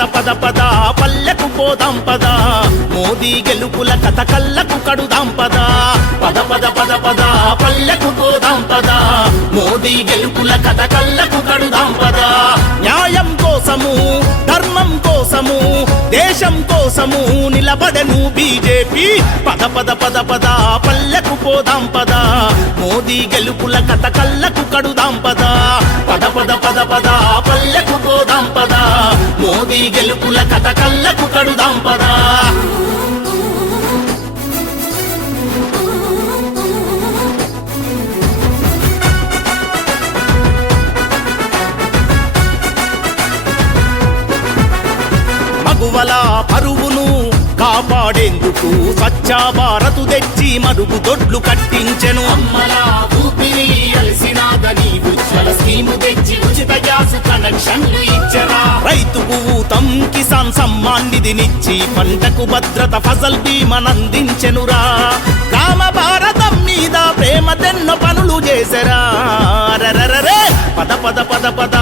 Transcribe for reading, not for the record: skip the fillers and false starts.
పద పద పద పల్లెకు పోదాం పద మోదీ గెలుపుల కథ కళ్ళకు కడుదాం పద పద పద పద పద పల్లెకు పోదాం పద మోదీ గెలుపుల కథ కళ్ళకు కడుదాం పద న్యాయం కోసము ధర్మం కోసము దేశం కోసము నిలబడెను బీజేపీ పద పద పద పద పల్లెకు పోదాం పద మోదీ గెలుపుల కథ కళ్ళకు కడుదాం పద పద పద పద పద పల్లెకు పోదాం పద మోదీ గెలుపుల కథ కళ్ళకు కడుదాం పద మగువల పరువును కాపాడేందుకు స్వచ్ఛ భారత్ తెచ్చి మరుగు దొడ్లు కట్టించెను అమ్మలా ఊపిరి అలసినాదని ఉజ్వల స్కీము తెచ్చి ఉచిత గ్యాస్ కనెక్షన్లు ఇచ్చరా రైతుకు ఊతం కిసాన్ సమ్మాన్ నిధినిచ్చి పంటకు భద్రత ఫసల్ బీమనందించెనురా గ్రామ భారతం మీద ప్రేమతెన్నో పనులు చేసరా రరరరే పద పద పద పద